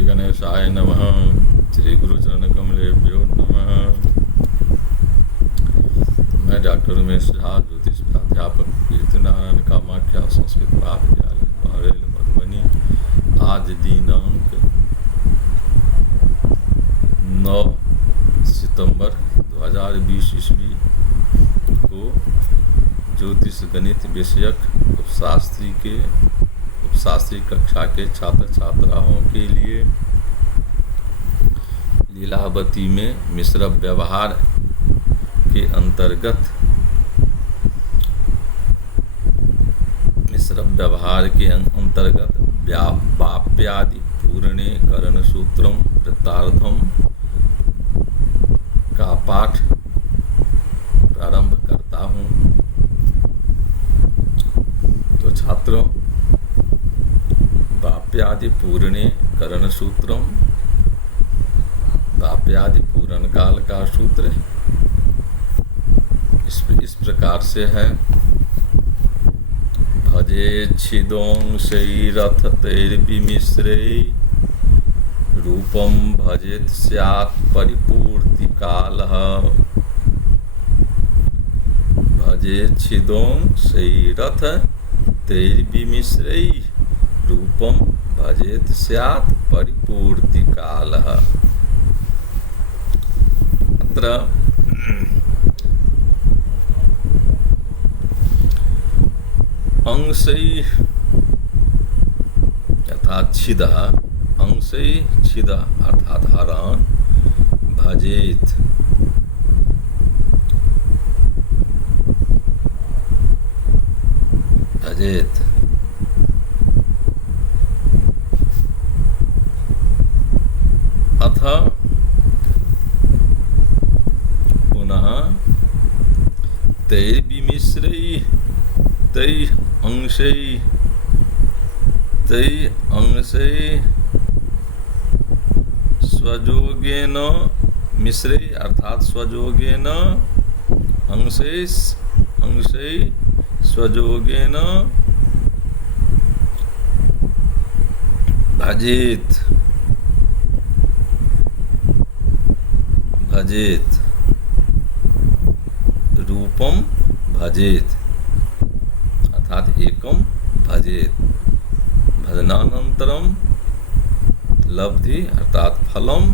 श्री गणेशाय नमः। श्री गुरु चरण कमलेभ्यो नमः। मैं डॉक्टर उमेश झा, ज्योतिष प्राध्यापक, कीर्तिनारायण कामाख्या संस्कृत महाविद्यालय बहरेल मधुबनी। आज दिनांक 9 सितंबर 2020 ईस्वी को ज्योतिष गणित विषयक उपशास्त्री कक्षा के छात्र छात्राओं के लिए लीलावती में मिश्र व्यवहार के अंतर्गत वाप्यादि पूर्णे करण सूत्रम वृत्तार्थम का पाठ प्रारंभ करता हूँ। तो छात्रों, वाप्यादि पूर्णे करण सूत्रम, वाप्यादि पूर्ण काल का सूत्र इस प्रकार से है। भजे छिदों शैरथ तैर्विमिश्रे रूपम भजेत स्यात् परिपूर्ति कालः। भजे छिदों शैरथ तैर्विमिश्रे रूपम भजेत स्यात् परिपूर्ति कालः। अत्र अंशै अर्थात छिदः, अंशै छिदः अर्थात हरण, भजेत भजेत अथ पुनः तैर्विमिश्रै तै अंशै स्वयोगेन मिश्रे अर्थात स्वयोगेन अंशै स्वयोगेन भजेत रूपम भजेत अर्थात एकम भजेत। भजनानंतरम लब्धि अर्थात फलम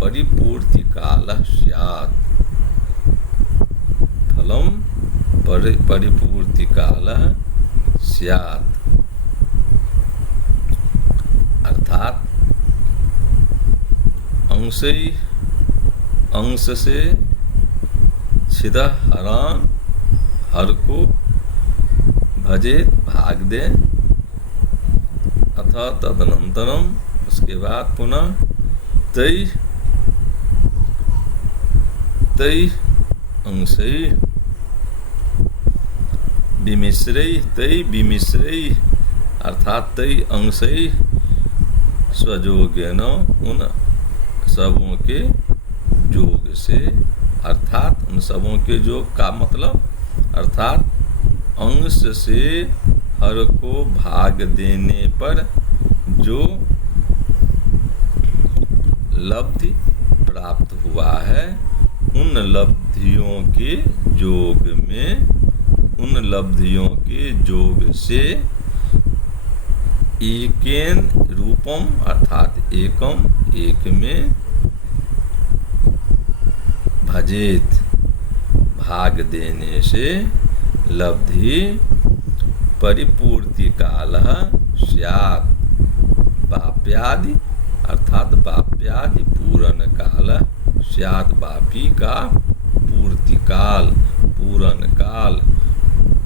परिपूर्ति कालः स्यात्। फलम परिपूर्ति कालः स्यात् अर्थात अंश से छिदः हरण, हर को भजेत भाग दे, अथ तदनंतरम उसके बाद पुनः तै अंशै विमिश्रै अर्थात तै अंशै स्वयोगेन उन सबों के योग से, अर्थात उन सबों के योग का मतलब अर्थात अंश से हर को भाग देने पर जो लब्धि प्राप्त हुआ है, उन लब्धियों के योग से एकेन रूपम अर्थात एकम एक में भजेत भाग देने से लब्धि परिपूर्ति कालः स्यात्। वाप्यादि अर्थात वाप्यादि पूर्ण काल स्यात्, वापी का पूर्ति काल, पूर्ण काल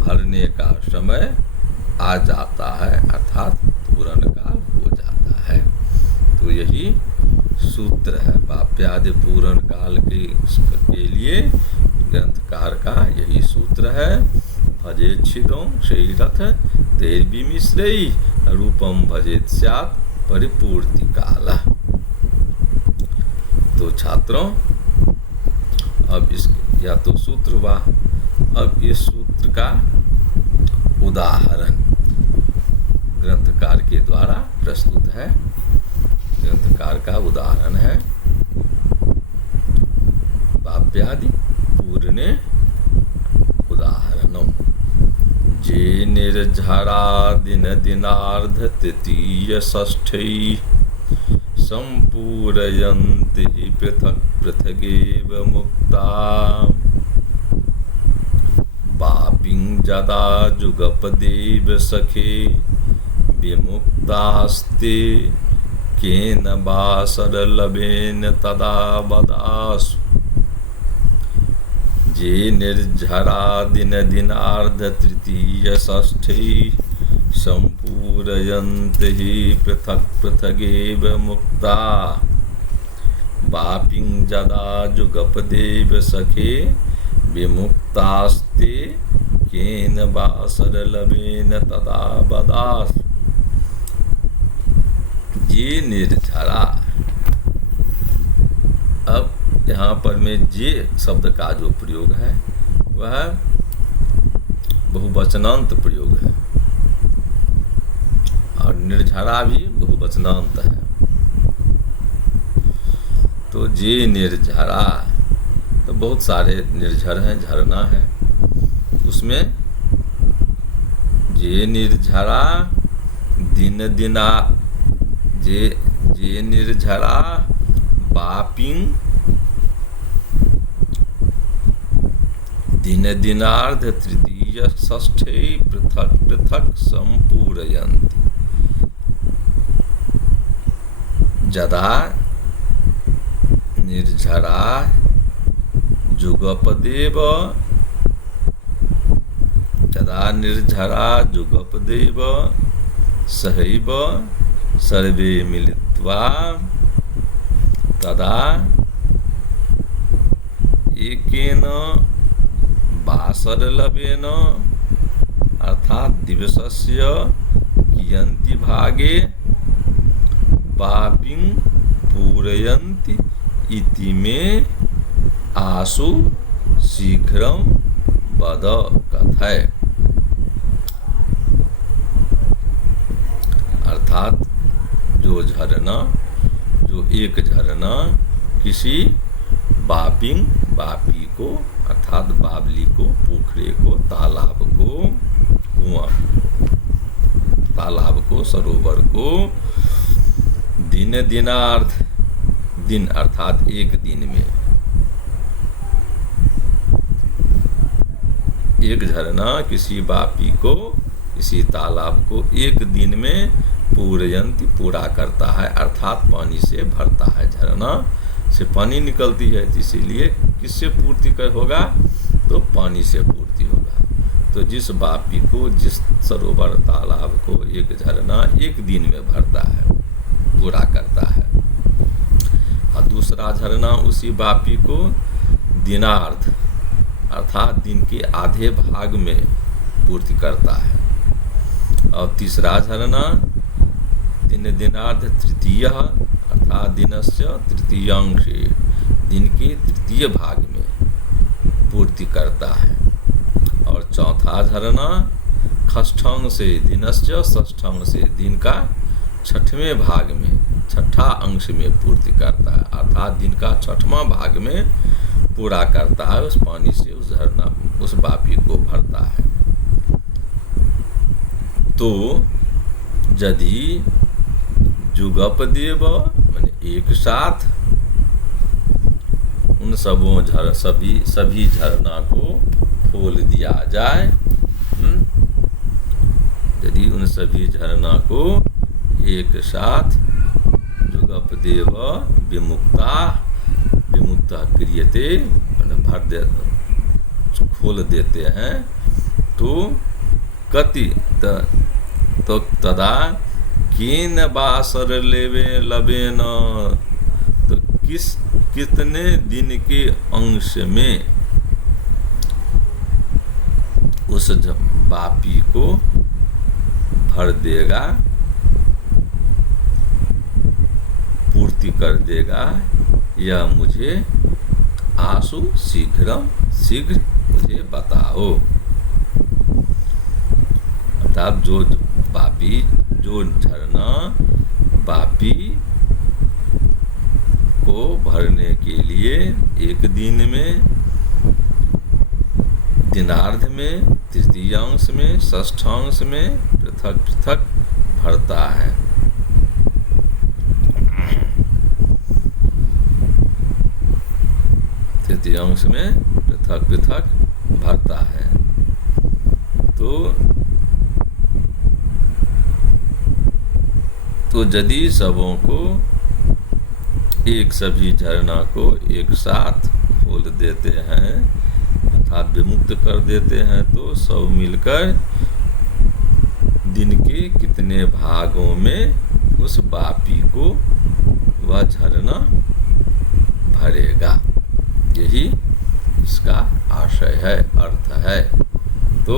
भरने का समय आ जाता है अर्थात पूर्ण काल हो जाता है। तो यही सूत्र है वाप्यादि पूर्ण काल के लिए ग्रंथकार का यही सूत्र है। भजेत छिदों शैरथ तैर्विमिश्रै रूपम भजेत स्यात् परिपूर्ति कालः। तो छात्रों, अब या तो सूत्र हुआ, अब इस सूत्र का उदाहरण ग्रंथकार के द्वारा प्रस्तुत है। ग्रंथकार का उदाहरण है वाप्यादि पूर्णे उदाहरणम। जे निर्झरा दिन दिनार्ध तृतीय षष्ठै संपूरयन्ति पृथक् पृथगेव मुक्ता वापिं जदा जुगपदेव सखे विमुक्तास्ते केन वा सरलभेन तदा वदासु। जे निर्झरा दिन दिनार्ध तृतीय षष्ठै संपूरयन्ति पृथक् पृथगेव मुक्ता वापिं जदा जुगपदेव सखे विमुक्तास्ते केन वा सरलभेन तदा वदासु। ये निर्झरा, अब यहाँ पर में जे शब्द का जो प्रयोग है वह बहुवचनांत प्रयोग है और निर्झरा भी बहुवचनांत है। तो जे निर्झरा, तो बहुत सारे निर्झर हैं, झरना है, उसमें जे निर्झरा दिन दिना जे निर्झरा वापिं दिन दिनार्ध तृतीय षष्ठे पृथक् पृथक् संपूरयन्ति। जदा निर्झरा जुगपदेव, जदा निर्झरा जुगपदेव सहैव सर्वे मिलित्वा तदा एकेन वासरलभेन अर्थात दिवसस्य कियन्ति भागे वापिं पूरयन्ति इति मे आसु शीघ्रं वद कथय। अर्थात जो झरना, जो एक झरना किसी वापिं, वापी को अर्थात बावली को, पोखरे को, तालाब को, कुआं, तालाब को, सरोवर को दिन दिनार्ध, दिन अर्थात एक दिन में, एक झरना किसी वापी को, किसी तालाब को एक दिन में पूरयंती पूरा करता है, अर्थात पानी से भरता है। झरना से पानी निकलती है, इसीलिए किससे पूर्ति कर होगा, तो पानी से पूर्ति होगा। तो जिस वापी को, जिस सरोवर तालाब को एक झरना एक दिन में भरता है, पूरा करता है, और दूसरा झरना उसी वापी को दिनार्ध अर्थात दिन के आधे भाग में पूर्ति करता है, और तीसरा झरना दिन दिनार्ध तृतीय अर्थात दिनस्य तृतीयांशे, दिन के तृतीय भाग में पूर्ति करता है, और चौथा झरना षष्ठांग से दिनस्य षष्ठांग से, दिन का छठवें भाग में, छठा अंश में पूर्ति करता है, अर्थात दिन का छठवां भाग में पूरा करता है। उस पानी से उस झरना, उस वापी को भरता है। तो यदि जुगपदेव माने एक साथ उन सभी झरना को खोल दिया जाए, यदि उन सभी झरना को एक साथ जुगपदेव विमुक्ता क्रियते भर दे, खोल देते हैं, तो कति तो तदा केन बासर लबेन, तो कितने दिन के अंश में उस वापी को भर देगा, पूर्ति कर देगा, यह मुझे आसु शीघ्र मुझे बताओ। अर्थात जो वापी जो झरना वापी को भरने के लिए एक दिन में, दिनार्ध में, तृतीयांश में, षष्ठांश में पृथक पृथक भरता है। तृतीयांश में पृथक पृथक भरता है। तो यदि सबों को सभी झरना को एक साथ खोल देते हैं अर्थात विमुक्त कर देते हैं, तो सब मिलकर दिन के कितने भागों में उस वापी को वह झरना भरेगा, यही इसका आशय है, अर्थ है। तो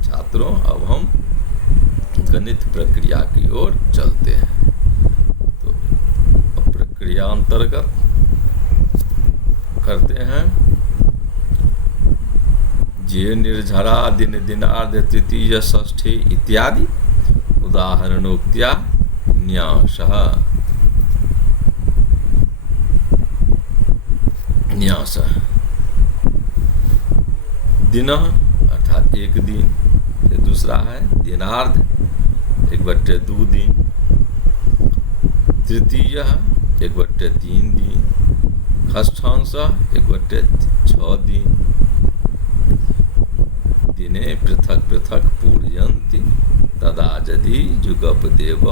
छात्रों, अब हम गणित प्रक्रिया की ओर चलते हैं। तो प्रक्रिया अंतर्गत करते हैं। जे निर्झरा दिन दिनार्ध तृतीय षष्ठी इत्यादि उदाहरणोक्त्या न्यासः। न्यास दिन अर्थात एक दिन, फिर दूसरा है दिनार्ध 1/2 दिन, तृतीय 1/3 दिन, षष्ठांश 1/6 दिन। दिने पृथक पृथक पूर्यन्ति तदा यदि जुगपदेव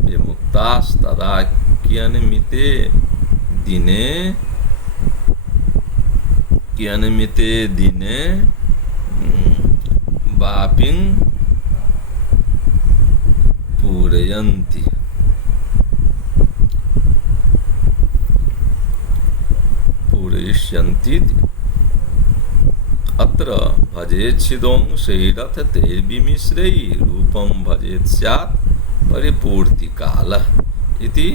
विमुक्तास्तदा कियन्मिते दिने वापिं पूरयन्ति। पूरयिष्यन्ति। अत्र भजेच्छिदों शैरथ तैर्विमिश्रै रूपं भजेत् स्यात् परिपूर्ति कालः इति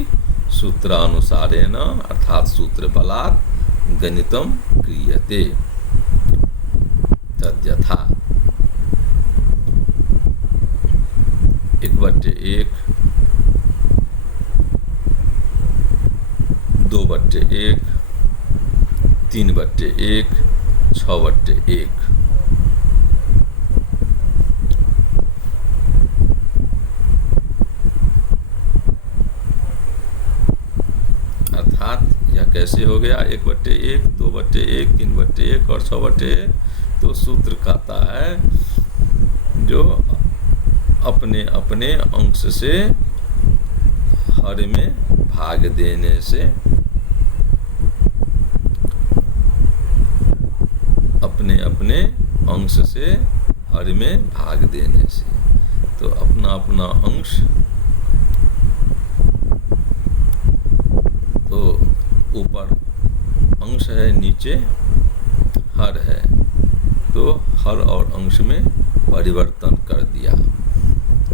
सूत्रानुसारेण अर्थात सूत्र बलात् गणितं क्रियते। तद्यथा 1/1, 2/1, 3/1, 6/1। अर्थात यह कैसे हो गया 1/1, 2/1, 3/1 और 6/1? तो सूत्र कहता है जो अपने अपने अंश से हर में भाग देने से, अपने अपने अंश से हर में भाग देने से, तो अपना अपना अंश, तो ऊपर अंश है, नीचे हर है, तो हर और अंश में परिवर्तन कर दिया।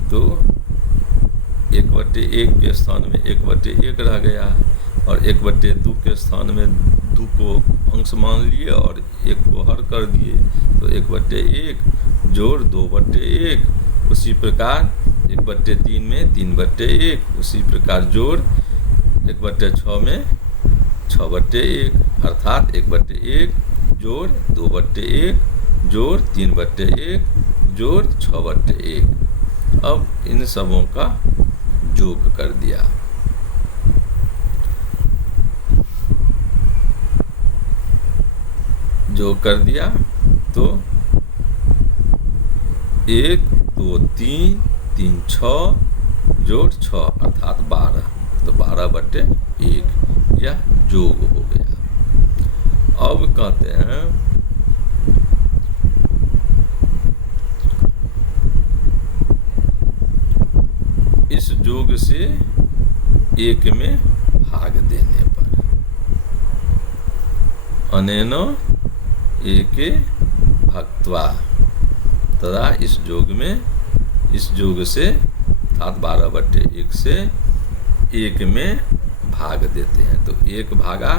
तो 1/1 के स्थान में 1/1 रह गया और 1/2 के स्थान में 2 को अंश मान लिए और 1 को हर कर दिए, तो 1/1 जोड़ 2/1, उसी प्रकार 1/3 में 3/1, उसी प्रकार जोड़ 1/6 में 6/1, अर्थात 1/1 जोड़ 2/1 जोड़ 3/1 जोड़ 6/1। अब इन सबों का योग कर दिया। योग कर दिया तो 1 2 3 3 6 जोड़ 6 अर्थात 12, तो 12/1 यह योग हो गया। अब कहते हैं इस योग से 1 में भाग देने पर अनेन एके भक्त्वा, तथा इस योग में, इस योग से अर्थात 12/1 से 1 में भाग देते हैं, तो 1 भागा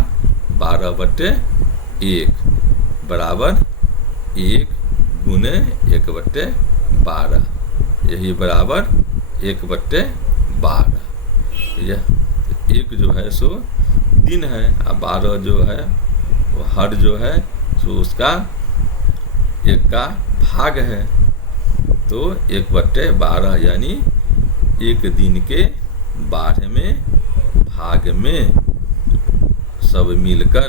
12/1 बराबर 1 गुने 1/12, यही बराबर 1/12। यह एक जो है सो दिन है, और 12 जो है वो हर जो है सो उसका 1 का भाग है। तो 1/12 यानी एक दिन के 12वें भाग में सब मिलकर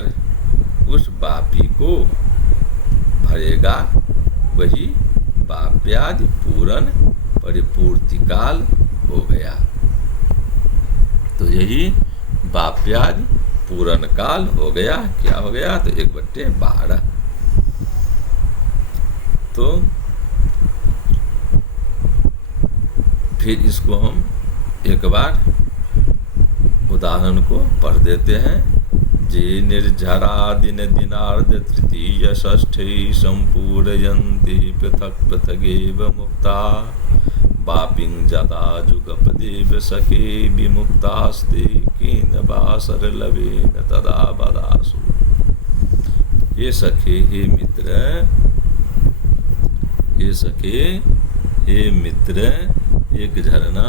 उस बापी को भरेगा, वही बाप्यादि पूरन परिपूर्ति काल हो गया। तो यही बाप्यादि पूरन काल हो गया। क्या हो गया? तो 1/12। तो फिर इसको हम एक बार उदाहरण को पढ़ देते हैं। जे निर्झरा दिन दिनार्ध तृतीय षष्ठी संपूरयन्ति पृथक पृथगेव मुक्ता बापिं जदा जुगपदेव सखे विमुक्तास्ते केन बासरलवेन तदा बदासु। ये सखे हे मित्र, ये सखे हे मित्र, एक झरना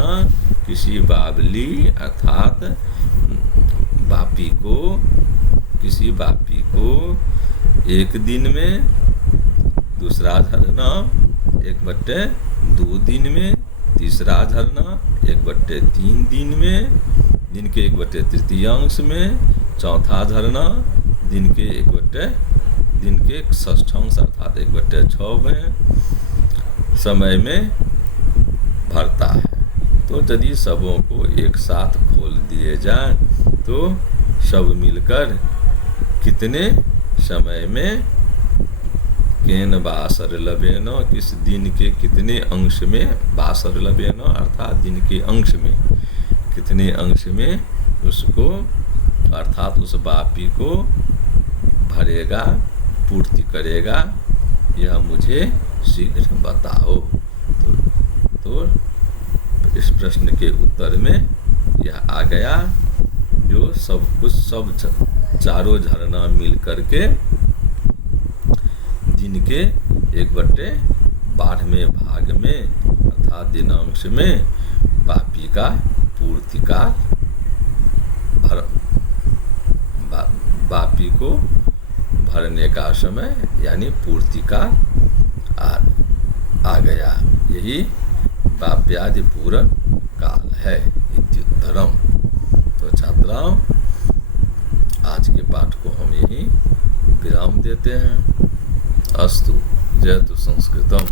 किसी बावली अर्थात बापी को, किसी बापी को एक दिन में, दूसरा झरना 1/2 दिन में, तीसरा झरना 1/3 दिन में, दिन के 1/3 में, चौथा झरना दिन के षष्ठांश अर्थात 1/6 में समय में भरता है। तो यदि सबों को एक साथ खोल दिए जाए तो सब मिलकर कितने समय में, केन बासर लबेन, किस दिन के कितने अंश में, बासर लबेन अर्थात दिन के अंश में, कितने अंश में उसको अर्थात उस बापी को भरेगा, पूर्ति करेगा, यह मुझे शीघ्र बताओ। तो इस प्रश्न के उत्तर में यह आ गया, जो सब कुछ, सब चारों झरना मिल करके दिन के 1/12वें भाग में अर्थात दिनांश में बापी का पूर्ति काल, बापी को भरने का समय यानी पूर्ति काल आ गया। यही बाप्यादि पूरन काल है इत्युत्तरम। तो छात्राओं, आज के पाठ को हम यहीं विराम देते हैं। अस्तु। जयतु संस्कृतम।